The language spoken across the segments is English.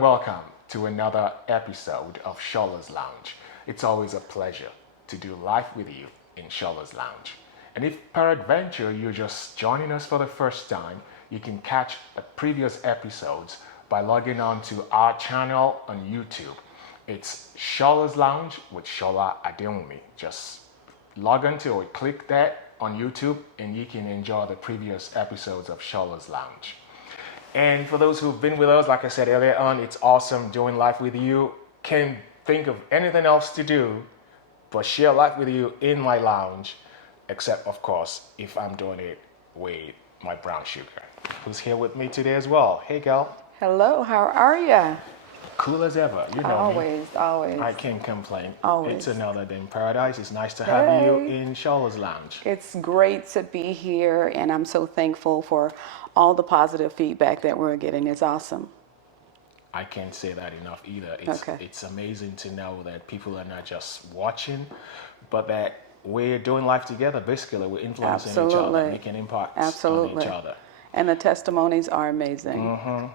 and welcome to another episode of SOLA'S Lounge. It's always a pleasure to do life with you in SOLA'S Lounge. And if peradventure you're just joining us for the first time, you can catch the previous episodes by logging on to our channel on YouTube. It's SOLA'S Lounge with Shola Adeomi. Just log into it, click that on YouTube, and you can enjoy the previous episodes of SOLA'S Lounge. And for those who've been with us, like I said earlier on, it's awesome doing life with you. Can't think of anything else to do but share life with you in my lounge, except, of course, if I'm doing it with my brown sugar, who's here with me today as well. Hey, girl. Hello, how are you? Cool as ever. You know Always. I can't complain. Always. It's another day in paradise. It's nice to have you in SOLA'S Lounge. It's great to be here, and I'm so thankful for all the positive feedback that we're getting. It's awesome. I can't say that enough either. It's amazing to know that people are not just watching, but that we're doing life together. Basically, we're influencing each other, making impacts on each other. And the testimonies are amazing. Mm-hmm.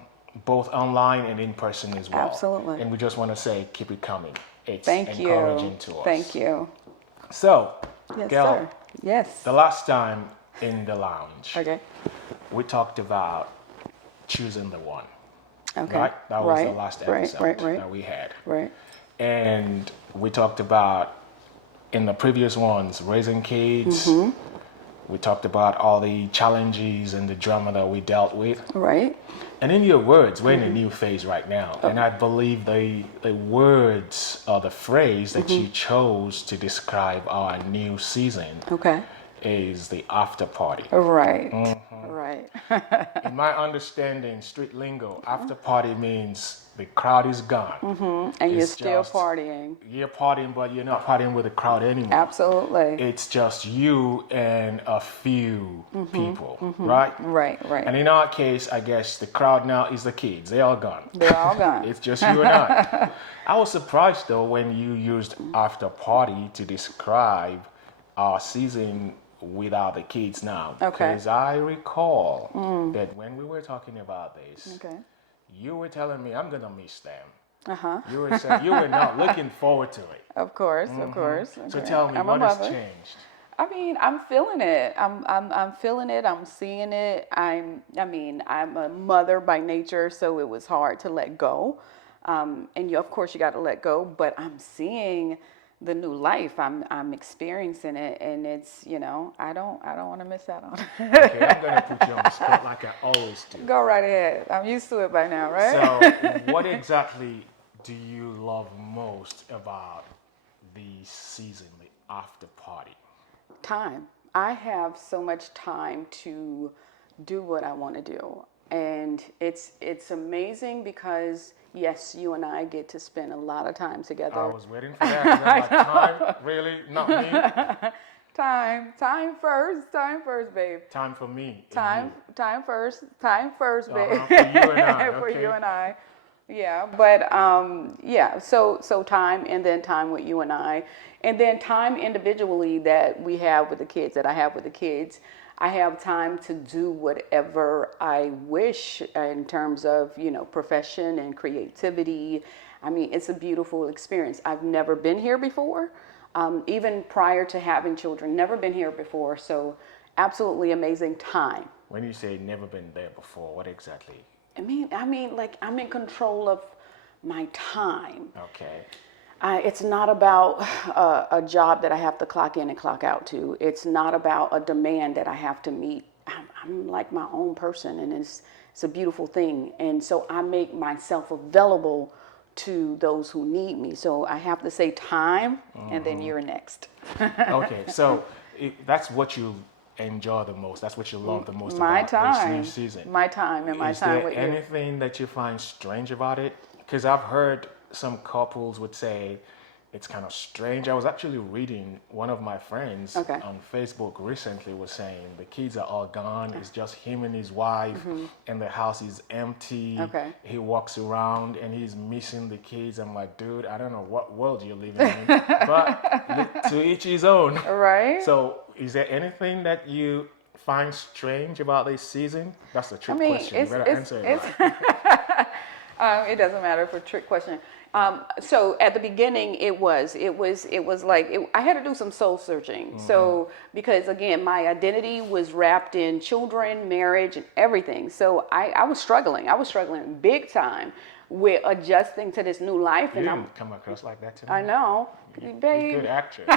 Both online and in person as well. Absolutely. And we just want to say, keep it coming. It's Thank encouraging you. to us. Thank you. So, Yes, girl, sir. Yes. the last time in the lounge, Okay. we talked about choosing the one. Okay. Right? That was the last episode that we had. Right. And we talked about, in the previous ones, raising kids. Mm-hmm. We talked about all the challenges and the drama that we dealt with. Right. And in your words, we're in a new phase right now. And I believe the words or the phrase that you chose to describe our new season is the after party. Right. Mm-hmm. Right. In my understanding, street lingo, after party means the crowd is gone. And you're still partying. You're partying, but you're not partying with the crowd anymore. Absolutely. It's just you and a few people, right? Right. And in our case, I guess the crowd now is the kids. They're all gone. They're all gone. It's just you and I. I was surprised, though, when you used after party to describe our season without the kids now. Okay. Because I recall that when we were talking about this, Okay. you were telling me, I'm going to miss them. Uh-huh. You were saying you were not looking forward to it. Of course. So Okay. tell me, I'm what a has mother. changed? I mean, I'm feeling it. I'm feeling it. I'm seeing it. I'm a mother by nature, so it was hard to let go. And of course, you got to let go. But I'm seeing the new life. I'm experiencing it, and it's I don't want to miss out on it. Okay, I'm gonna put you on the spot like I always do. Go right ahead. I'm used to it by now, right? So, what exactly do you love most about the season, the after party? Time. I have so much time to do what I want to do. And it's amazing because, yes, you and I get to spend a lot of time together. I was waiting for that. 'Cause I'm like, time? Really? Not me? Time first, babe. Time for me. Time first, babe. For you and I. For Okay. you and I. Yeah, but so time, and then time with you and I, and then time individually that we have with the kids, that I have with the kids. I have time to do whatever I wish in terms of, profession and creativity. I mean, it's a beautiful experience. I've never been here before, even prior to having children, never been here before. So absolutely amazing time. When you say never been there before, what exactly? I mean, like I'm in control of my time. Okay. It's not about a job that I have to clock in and clock out to. It's not about a demand that I have to meet. I'm like my own person, and it's a beautiful thing. And so I make myself available to those who need me. So I have to say time, and then you're next. Okay, so that's what you enjoy the most. That's what you love the most My about time. this new season. My time and my time with Is there anything that you find strange about it? Because I've heard some couples would say it's kind of strange. I was actually reading one of my friends on Facebook recently was saying the kids are all gone. It's just him and his wife, and the house is empty. Okay. He walks around and he's missing the kids. I'm like, dude, I don't know what world you're living in, but to each his own. Right. So, is there anything that you find strange about this season? That's a trick question. You better answer it right. It doesn't matter for a trick question. So at the beginning, it was like I had to do some soul searching. So because again, my identity was wrapped in children, marriage, and everything. So I was struggling. I was struggling big time with adjusting to this new life. You And didn't come across like that to me. I know, You're a babe. good actress.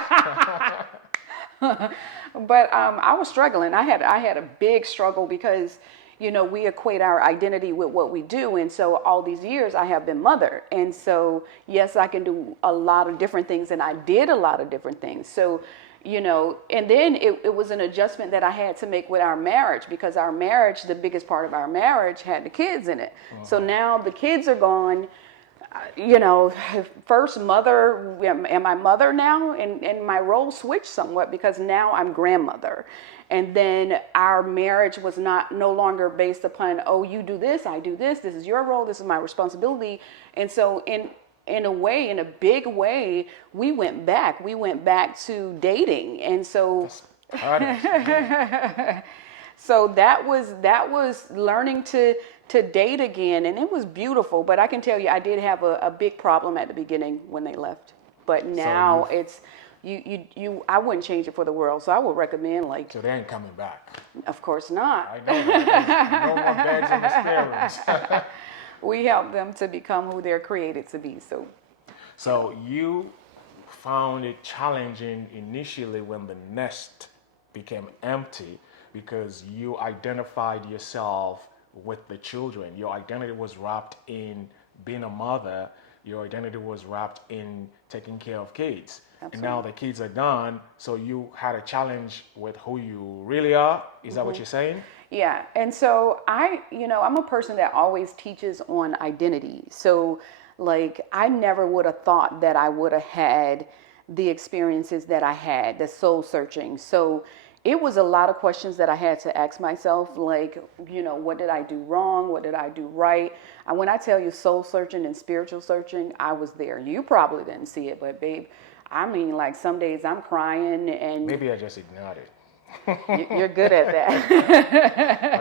But I was struggling. I had a big struggle because we equate our identity with what we do, and so all these years I have been mother, and so yes, I can do a lot of different things, and I did a lot of different things. So and then it was an adjustment that I had to make with our marriage, because our marriage, the biggest part of our marriage, had the kids in it. So now the kids are gone. First mother, am I mother now? And my role switched somewhat because now I'm grandmother. And then our marriage was no longer based upon, oh, you do this, I do this is your role, this is my responsibility. And so in a way, in a big way, we went back to dating. And so so that was learning to date again, and it was beautiful. But I can tell you, I did have a big problem at the beginning when they left. But now it's I wouldn't change it for the world. So I would recommend So they ain't coming back. Of course not. I know that. No more beds in the spare rooms. We help them to become who they're created to be. So you found it challenging initially when the nest became empty, because you identified yourself with the children. Your identity was wrapped in being a mother. Your identity was wrapped in taking care of kids. Absolutely. And now the kids are gone, so you had a challenge with who you really are. Is that what you're saying? Yeah. And so I'm a person that always teaches on identity. So like I never would have thought that I would have had the experiences that I had, the soul searching. So it was a lot of questions that I had to ask myself, like, what did I do wrong? What did I do right? And when I tell you soul searching and spiritual searching, I was there. You probably didn't see it, but babe, I mean, like some days I'm crying and... Maybe I just ignored it. You're good at that.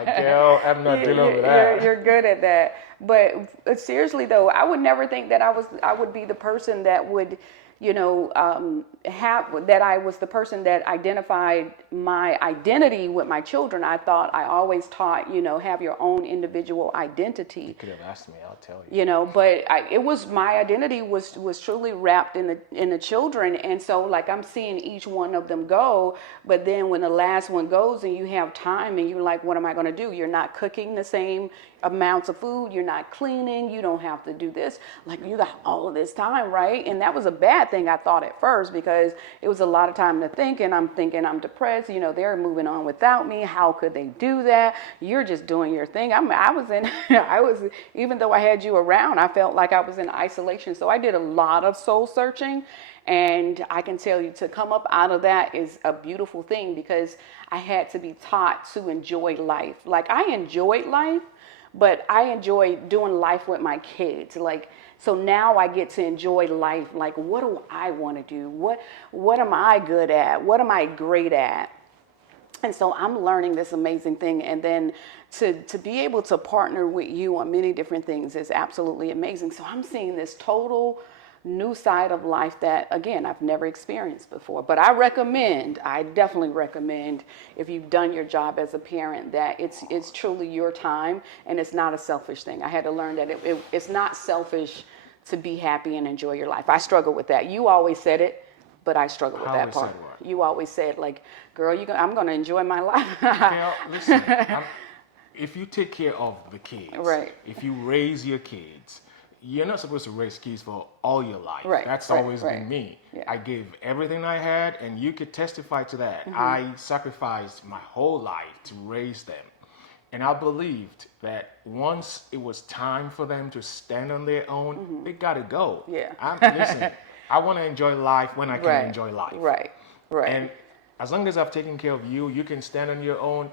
Like, girl, I'm not dealing with that. You're good at that. But seriously though, I would never think that I would be the person that would, that I was the person that identified my identity with my children. I thought I always taught, have your own individual identity. You could have asked me, I'll tell you. But it was, my identity was truly wrapped in the children. And so like I'm seeing each one of them go, but then when the last one goes and you have time and you're like, what am I going to do? You're not cooking the same amounts of food. You're not cleaning. You don't have to do this. Like you got all of this time, right? And that was a bad thing, I thought at first, because it was a lot of time to think, and I'm thinking I'm depressed. They're moving on without me. How could they do that? You're just doing your thing. Even though I had you around, I felt like I was in isolation. So I did a lot of soul searching. And I can tell you, to come up out of that is a beautiful thing, because I had to be taught to enjoy life. Like I enjoyed life, but I enjoy doing life with my kids. Like, so now I get to enjoy life. Like, what do I want to do? What am I good at? What am I great at? And so I'm learning this amazing thing. And then to be able to partner with you on many different things is absolutely amazing. So I'm seeing this total new side of life that, again, I've never experienced before. But I definitely recommend, if you've done your job as a parent, that it's truly your time, and it's not a selfish thing. I had to learn that it's not selfish to be happy and enjoy your life. I struggle with that. You always said it, but I struggle with that part. You always said, like, girl, I'm going to enjoy my life. Listen, if you take care of the kids, right. If you raise your kids, you're not supposed to raise kids for all your life. Right, That's always been me. Yeah. I gave everything I had, and you could testify to that. Mm-hmm. I sacrificed my whole life to raise them. And I believed that once it was time for them to stand on their own, they got to go. Yeah. Listen, I want to enjoy life when I can enjoy life. Right. And as long as I've taken care of you, you can stand on your own.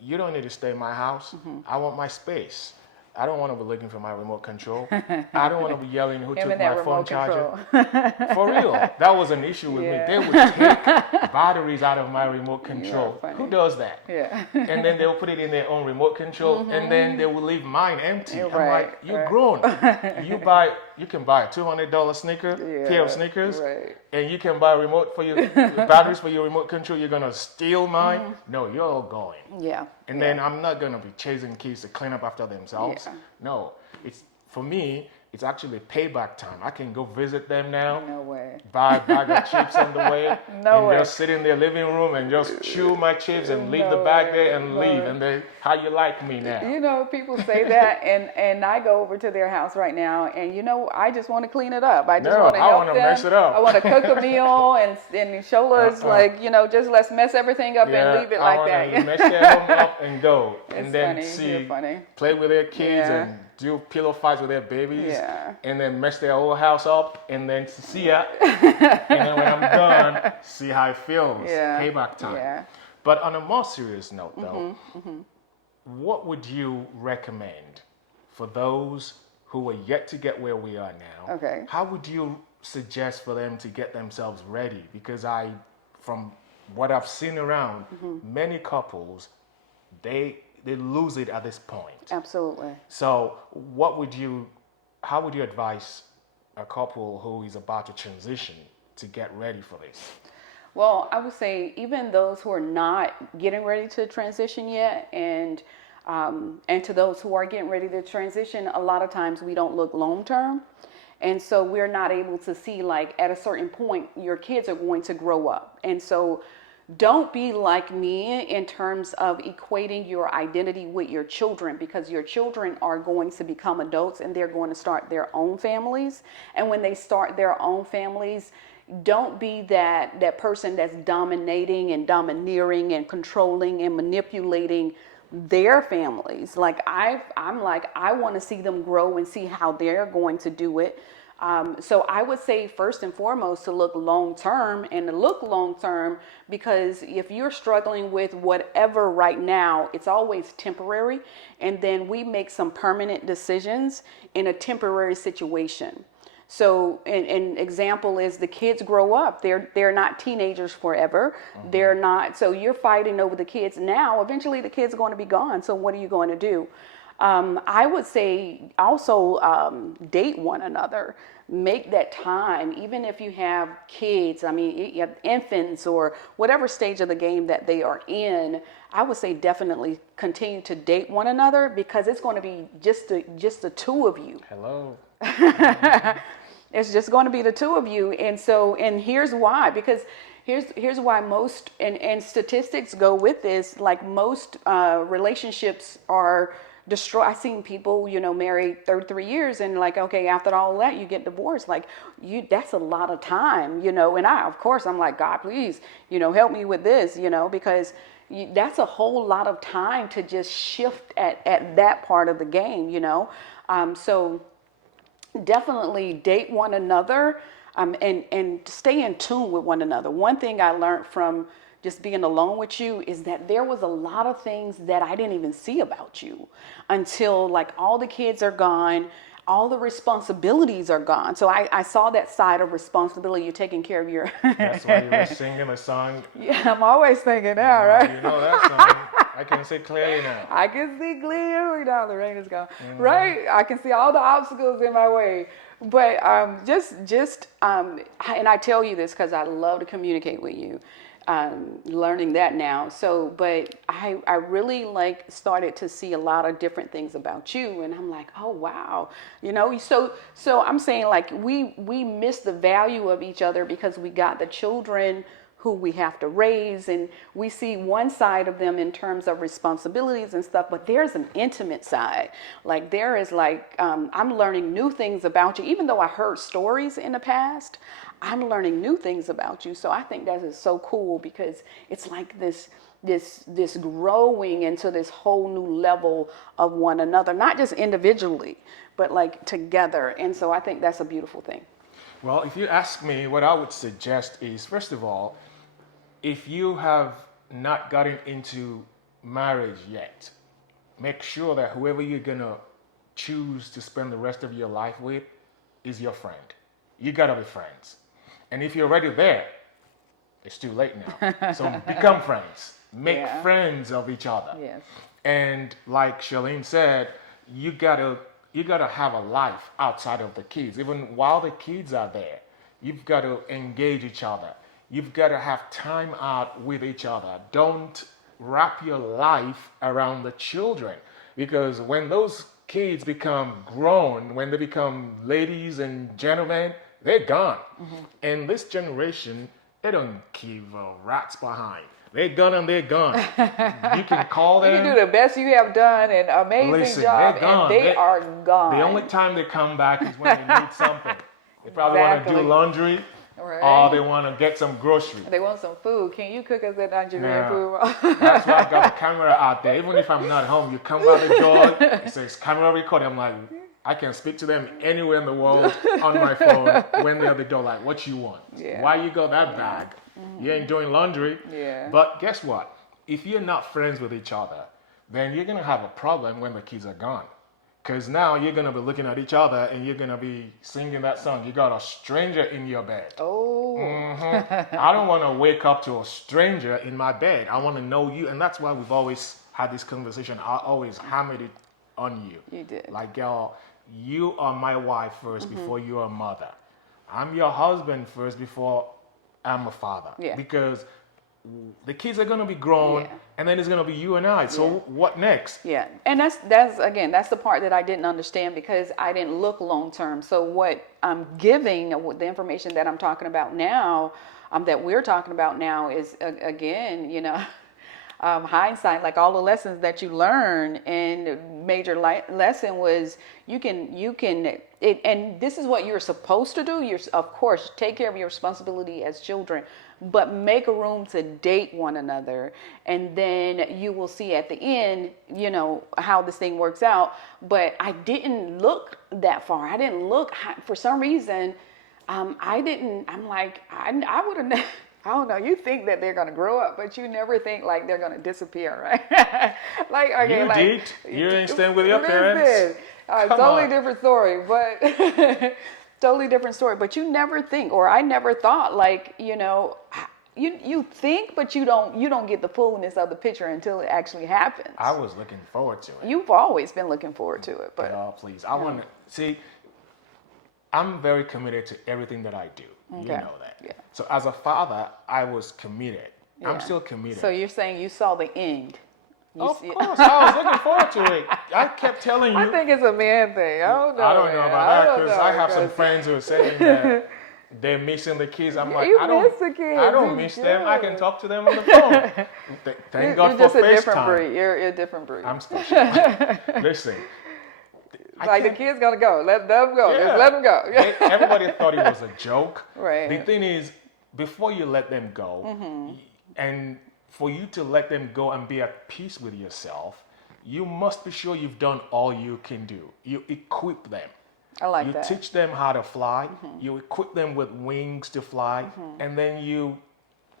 You don't need to stay in my house. I want my space. I don't want to be looking for my remote control. I don't want to be yelling who Him took and that my phone remote charger. control. For real, that was an issue with me. Yeah. They would take batteries out of my remote control. funny. Who does that? Yeah. And then they'll put it in their own remote control, and then they will leave mine empty. I'm Right, like, you're right. grown. You can buy a $200 sneaker, pair of sneakers, right. and you can buy a remote for your batteries for your remote control. You're gonna steal mine? No, you're all going. Yeah. And then I'm not gonna be chasing kids to clean up after themselves. Yeah. No, it's for me. It's actually payback time. I can go visit them now. No way. Buy a bag of chips on the way, No and way. just sit in their living room and just chew my chips and leave the No bag way. there and No leave. way. And then, how you like me now? You know, people say that, and I go over to their house right now, and you know, I just want to clean it up. I just No, want to I help wanna them. mess it up. I want to cook a meal, and Shola's like, you know, just let's mess everything up and leave it I like wanna that. mess their home up and go, It's and then funny. see, You're funny. play with their kids Yeah. and do pillow fights with their babies, Yeah. and then mess their whole house up, and then see ya. And then when I'm done, see how it feels. Yeah. Payback time. Yeah. But on a more serious note, though, what would you recommend for those who are yet to get where we are now? Okay. How would you suggest for them to get themselves ready? Because from what I've seen around, many couples, they lose it at this point. Absolutely. So, how would you advise a couple who is about to transition to get ready for this? Well, I would say even those who are not getting ready to transition yet, and to those who are getting ready to transition, a lot of times we don't look long term, and so we're not able to see, like, at a certain point your kids are going to grow up, and so don't be like me in terms of equating your identity with your children, because your children are going to become adults and they're going to start their own families. And when they start their own families, don't be that person that's dominating and domineering and controlling and manipulating their families. Like I'm like, I want to see them grow and see how they're going to do it. So I would say first and foremost to look long term, and to look long term because if you're struggling with whatever right now, it's always temporary. And then we make some permanent decisions in a temporary situation. So an example is the kids grow up. They're not teenagers forever. They're not. So you're fighting over the kids now. Eventually the kids are going to be gone. So what are you going to do? I would say also date one another. Make that time, even if you have kids. I mean, you have infants or whatever stage of the game that they are in. I would say definitely continue to date one another because it's going to be just the two of you. Hello. It's just going to be the two of you. And here's why, because here's why most, and statistics go with this, like most relationships are destroyed. I've seen people, married 33 years and like, okay, after all that, you get divorced. Like that's a lot of time, and I'm like, God, please, help me with this, because that's a whole lot of time to just shift at that part of the game, so definitely date one another, and stay in tune with one another. One thing I learned from just being alone with you is that there was a lot of things that I didn't even see about you until like all the kids are gone, all the responsibilities are gone. So I saw that side of responsibility. You're taking care of your... That's why you were singing a song. Yeah, I'm always thinking that, right? You know that song. I can see clearly now. I can see clearly now the rain is gone. Right? I can see all the obstacles in my way. But and I tell you this because I love to communicate with you. Learning that now. So, but I really started to see a lot of different things about you, and I'm like, oh wow, so I'm saying like we miss the value of each other because we got the children who we have to raise, and we see one side of them in terms of responsibilities and stuff, but there's an intimate side. Like there is I'm learning new things about you, even though I heard stories in the past. I'm learning new things about you. So I think that is so cool because it's like this growing into this whole new level of one another, not just individually, but like together. And so I think that's a beautiful thing. Well, if you ask me, what I would suggest is, first of all, if you have not gotten into marriage yet, make sure that whoever you're going to choose to spend the rest of your life with is your friend. You gotta be friends. And if you're already there, it's too late now. So become friends. Make Yeah. friends of each other. Yes. And like Charlene said, you gotta have a life outside of the kids. Even while the kids are there, you've got to engage each other. You've got to have time out with each other. Don't wrap your life around the children, because when those kids become grown, when they become ladies and gentlemen, they're gone. And this generation, they don't give a rat's behind. They're gone and they're gone. You can call them. You can do the best you have done, an amazing Listen, job, they're gone. and they are gone. The only time they come back is when they need something. They probably want to Exactly. do laundry, Right. or they want to get some groceries. They want some food. Can you cook us that Nigerian Yeah. food? That's why I've got the camera out there. Even if I'm not home, you come out the door, it says camera recording. I'm like, I can speak to them anywhere in the world on my phone when they're at the door. Like, what you want? Yeah. Why you got that bag? You ain't doing laundry. Yeah. But guess what? If you're not friends with each other, then you're gonna have a problem when the kids are gone. Because now you're gonna be looking at each other and you're gonna be singing that song. You got a stranger in your bed. Oh. I don't want to wake up to a stranger in my bed. I want to know you, and that's why we've always had this conversation. I always hammered it on you. You did. Like, girl, you are my wife first before you're a mother. I'm your husband first before I'm a father. Yeah. Because the kids are gonna be grown, Yeah. and then it's gonna be you and I. So what next? Yeah, and that's the part that I didn't understand, because I didn't look long term. So what I'm giving, the information that I'm talking about now, that we're talking about now, is again, hindsight. Like all the lessons that you learn, and major lesson was you can. And this is what you're supposed to do. You're, of course, take care of your responsibility as children, but make a room to date one another, and then you will see at the end, how this thing works out. But I didn't look that far. I didn't look, for some reason, I didn't. I'm like, I would have. I don't know. You think that they're gonna grow up, but you never think like they're gonna disappear, right? Like, okay, You like did. You didn't stand with your listen, parents. totally on. different story, but totally different story. But you never think, or I never thought, like, you think, but you don't get the fullness of the picture until it actually happens. I was looking forward to it. You've always been looking forward to it, but Oh, please. I want to see. I'm very committed to everything that I do. You Okay. know that. Yeah. So as a father, I was committed. Yeah. I'm still committed. So you're saying you saw the end. Of course, I was looking forward to it. I kept telling you. I think it's a man thing. I don't know. I don't know man. about I that, don't because know, I have some 'cause- friends who are saying that they're missing the kids. I'm like, You I don't miss the kids. I don't You miss them. I can do. talk to them on the phone. Thank God You're for just a different FaceTime. breed. You're a different breed. I'm special. Listen. I like the can't- kids gotta go. Let them go. Yeah. Just let them go. Everybody thought it was a joke. Right. The thing is, before you let them go, and for you to let them go and be at peace with yourself, you must be sure you've done all you can do. You equip them. I like You that. teach them how to fly. You equip them with wings to fly, and then you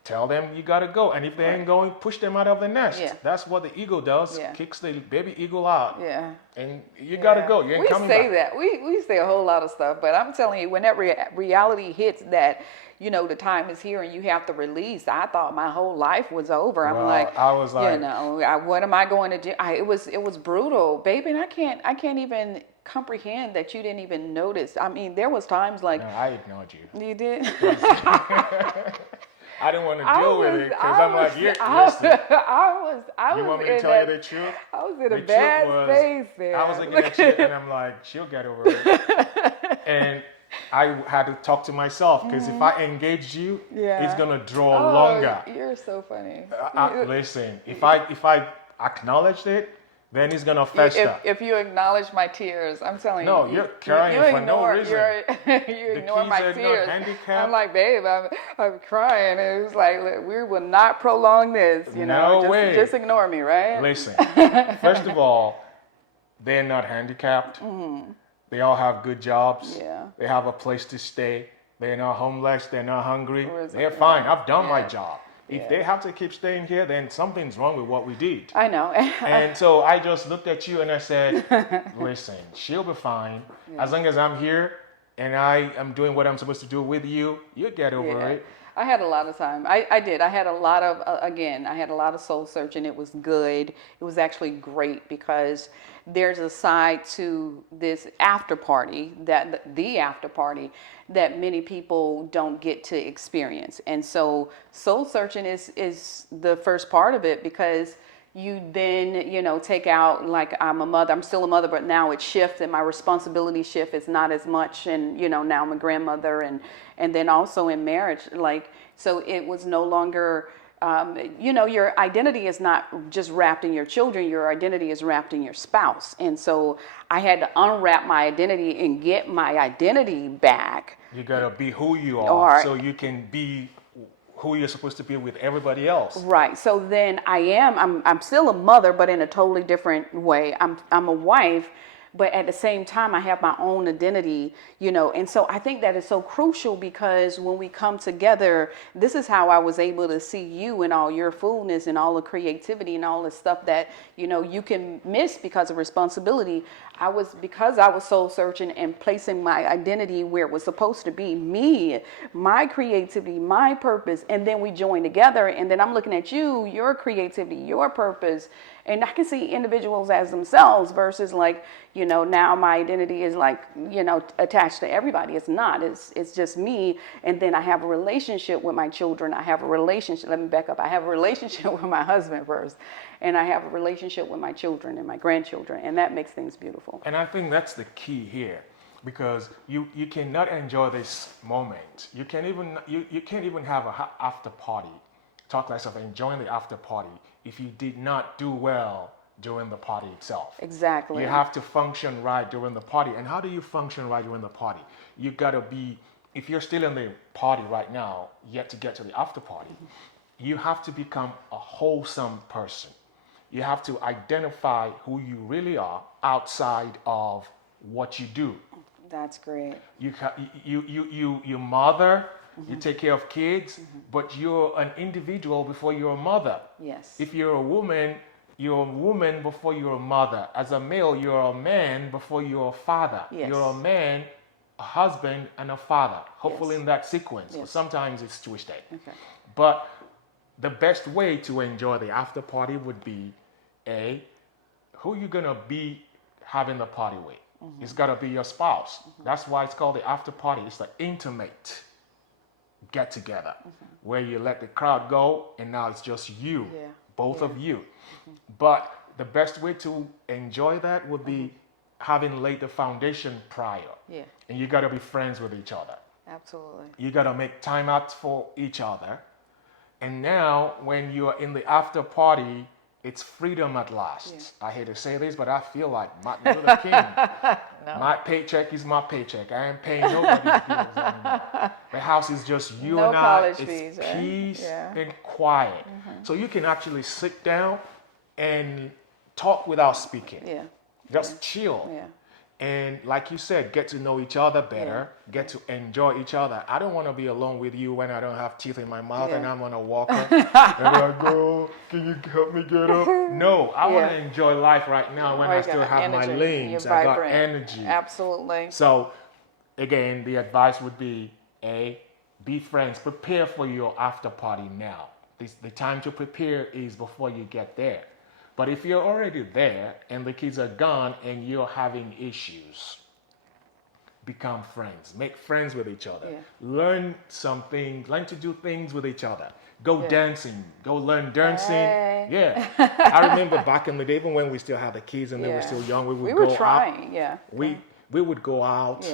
tell them you gotta go. And if they ain't going, push them out of the nest. Yeah. That's what the eagle does. Yeah. Kicks the baby eagle out. Yeah. And you gotta Yeah. go. You ain't we coming say back. that. We say a whole lot of stuff, but I'm telling you, when that reality hits that, the time is here and you have to release. I thought my whole life was over. I'm Well, like, I was like- what am I going to do? It was brutal, baby, and I can't even comprehend that you didn't even notice. I mean, there was times like No, I ignored you. you did. I didn't want to deal with it because I'm like, listen, I you was want me to in tell that, you the truth? I was in a The bad truth was, space there. I was looking at you and I'm like, she'll get over it. And I had to talk to myself because if I engaged you, Yeah. it's going to draw longer. You're so funny. Listen, if I acknowledged it, then it's going to fester. If you acknowledge my tears, I'm telling you. No, you're crying for no reason. You ignore kids my are not tears. handicapped. I'm like, babe, I'm crying. And it was like, look, we will not prolong this. No way. Just ignore me, right? Listen, first of all, they're not handicapped. They all have good jobs. Yeah. They have a place to stay. They're not homeless. They're not hungry. Or is- They're fine. I've done my job. If they have to keep staying here, then something's wrong with what we did. I know. And so I just looked at you and I said, listen, she'll be fine. As long as I'm here and I am doing what I'm supposed to do with you, you'll get over it. I had a lot of time. I did. I had a lot of, again, I had a lot of soul searching. It was good. It was actually great because there's a side to this after party, the after party, that many people don't get to experience. And so soul searching is the first part of it, because you then, take out, like, I'm a mother, I'm still a mother, but now it shifts and my responsibility shift is not as much. And, now I'm a grandmother, and then also in marriage, like, so it was no longer, your identity is not just wrapped in your children, your identity is wrapped in your spouse. And so I had to unwrap my identity and get my identity back. You gotta be who you are so you can be who you're supposed to be with everybody else. Right. So then I'm still a mother, but in a totally different way. I'm a wife, but at the same time, I have my own identity, and so I think that is so crucial, because when we come together, this is how I was able to see you and all your fullness and all the creativity and all the stuff that, you can miss because of responsibility. Because I was soul searching and placing my identity where it was supposed to be, me, my creativity, my purpose, and then we join together, and then I'm looking at you, your creativity, your purpose, and I can see individuals as themselves versus, like, now my identity is, like, attached to everybody. It's not. It's just me. And then I have a relationship with my children. I have a relationship. Let me back up. I have a relationship with my husband first, and I have a relationship with my children and my grandchildren, and that makes things beautiful. And I think that's the key here, because you cannot enjoy this moment. You can't even have a after party, talk less of enjoying the after party, if you did not do well during the party itself. Exactly. You have to function right during the party. And how do you function right during the party? You gotta be, if you're still in the party right now, yet to get to the after party, you have to become a wholesome person. You have to identify who you really are outside of what you do. That's great. You mother, you take care of kids, but you're an individual before you're a mother. Yes. If you're a woman before you're a mother. As a male, you're a man before you're a father. Yes. You're a man, a husband, and a father. Hopefully in that sequence. Yes. But sometimes it's twisted. Okay. But the best way to enjoy the after party would be, who you gonna be having the party with. It's gotta be your spouse. That's why it's called the after party. It's the intimate get together where you let the crowd go and now it's just you, both of you. But the best way to enjoy that would be having laid the foundation prior. Yeah. And you gotta be friends with each other. Absolutely. You gotta make time out for each other. And now when you're in the after party, it's freedom at last. Yeah. I hate to say this, but I feel like Martin Luther King. No. My paycheck is my paycheck. I ain't paying nobody's bills anymore. The house is just you no and I. college It's fees, right? peace and quiet. So you can actually sit down and talk without speaking. Yeah. Just chill. Yeah. And like you said, get to know each other better, get to enjoy each other. I don't want to be alone with you when I don't have teeth in my mouth and I'm on a walker. And I go, can you help me get up? No, I want to enjoy life right now when I still have my limbs. I got energy. Absolutely. So again, the advice would be, be friends. Prepare for your after party now. The time to prepare is before you get there. But if you're already there and the kids are gone and you're having issues, become friends. Make friends with each other. Yeah. Learn something. Learn to do things with each other. Go dancing. Go learn dancing. Hey. Yeah. I remember back in the day, even when we still had the kids and they were still young, we were trying. We would go out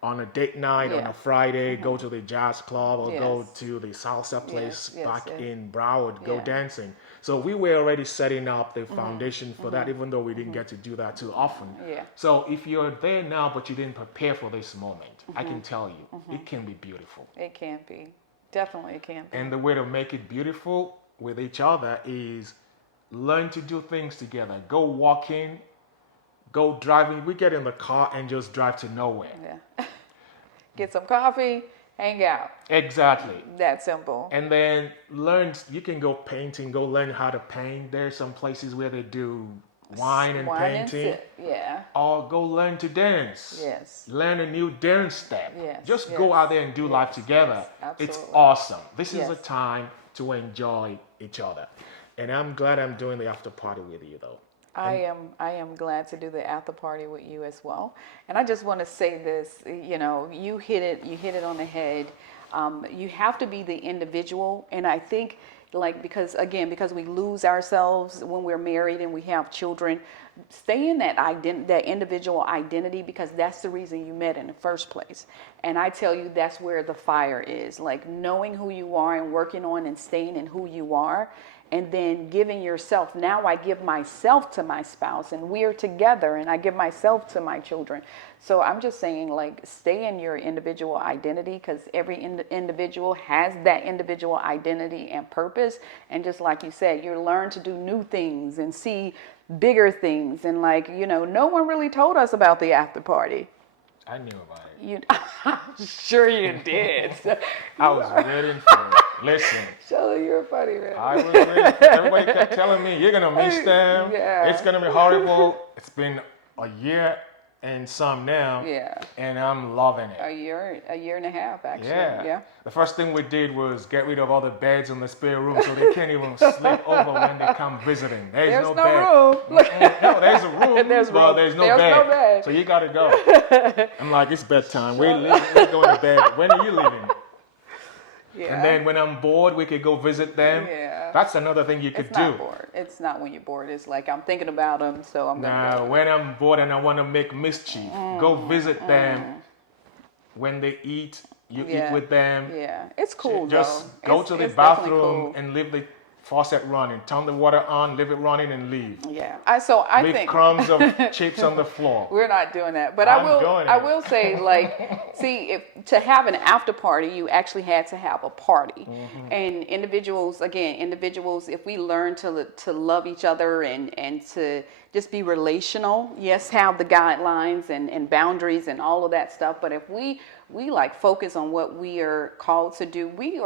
on a date night on a Friday, go to the jazz club or go to the salsa place back in Broward, go dancing. So we were already setting up the foundation for that, even though we didn't get to do that too often. Yeah. So if you're there now, but you didn't prepare for this moment, I can tell you, it can be beautiful. It can be. Definitely it can be. And the way to make it beautiful with each other is learn to do things together. Go walking, go driving. We get in the car and just drive to nowhere. Yeah. Get some coffee hang out. Exactly. That simple. And then you can go painting, go learn how to paint. There's some places where they do wine and painting. Yeah. Or go learn to dance. Yes. Learn a new dance step. Yes, Just yes, go out there and do life together. yes, It's absolutely. awesome. This is Yes. a time to enjoy each other. And I'm glad I'm doing the after party with you though. I am glad to do the after party with you as well. And I just want to say this, you hit it on the head. You have to be the individual, and I think because we lose ourselves when we're married and we have children, stay in that individual identity, because that's the reason you met in the first place. And I tell you, that's where the fire is, like knowing who you are and working on and staying in who you are. And then giving yourself, now I give myself to my spouse and we are together, and I give myself to my children. So I'm just saying, stay in your individual identity, because every individual has that individual identity and purpose. And just like you said, you learn to do new things and see bigger things. And no one really told us about the after party. I knew about it. I'm sure you did. I was waiting for it. Listen. Shelly, you're funny, man. I was waiting. Everybody kept telling me, you're going to miss them. Yeah. It's going to be horrible. It's been a year and some now. Yeah. And I'm loving it. A year and a half, actually. Yeah. The first thing we did was get rid of all the beds in the spare room so they can't even sleep over when they come visiting. There's no bed. room. No, there's a room. There's but room. there's no There's bed. no bed. So you got to go. I'm like, it's bedtime. We're going to bed. When are you leaving? Yeah. And then when I'm bored, we could go visit them. Yeah. That's another thing you could It's do. not bored. It's not when you're bored. It's like I'm thinking about them, so I'm gonna Now, go. when I'm bored and I want to make mischief, go visit them. When they eat, you eat with them. Yeah, it's cool. Just though. go to the It's definitely bathroom cool. and leave the faucet running. Turn the water on, leave it running, and leave. Yeah, I Leave think crumbs of chips on the floor. we're not doing that. But I'm I doing I it. will say, see, if to have an after party, you actually had to have a party. Mm-hmm. And individuals, if we learn to love each other and to just be relational, yes, have the guidelines and boundaries and all of that stuff. But if we focus on what we are called to do, we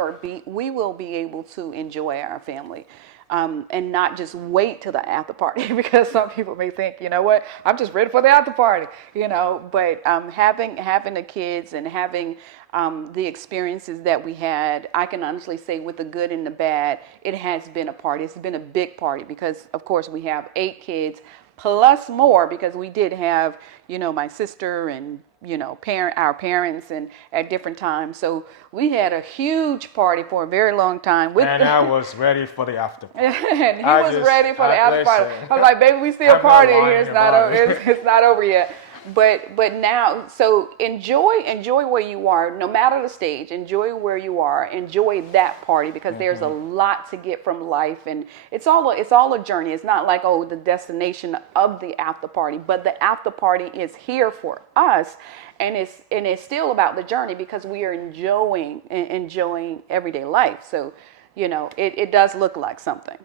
will be able to enjoy our family. And not just wait till the after party, because some people may think, you know what, I'm just ready for the after party, but having the kids and having the experiences that we had, I can honestly say, with the good and the bad, it has been a party. It's been a big party because, of course, we have 8 kids plus more, because we did have, my sister and, our parents, and at different times. So we had a huge party for a very long time. And I was ready for the after party. And he was ready for the after party. Listen. I'm like, baby, we still I'm not partying lying here. It's about not over. it. It's not over yet. But now, so enjoy where you are, no matter the stage. Enjoy where you are. Enjoy that party, because there's a lot to get from life, and it's all a journey. It's not like, the destination of the after party, but the after party is here for us, and it's still about the journey, because we are enjoying everyday life. So, it does look like something.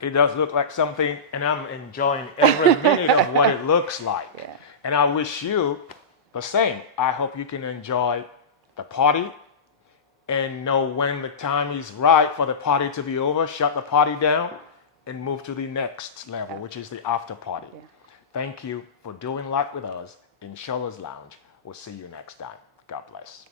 It does look like something, and I'm enjoying every minute of what it looks like. Yeah. And I wish you the same. I hope you can enjoy the party and know when the time is right for the party to be over, shut the party down, and move to the next level, which is the after party. Yeah. Thank you for doing life with us in SOLA'S Lounge. We'll see you next time. God bless.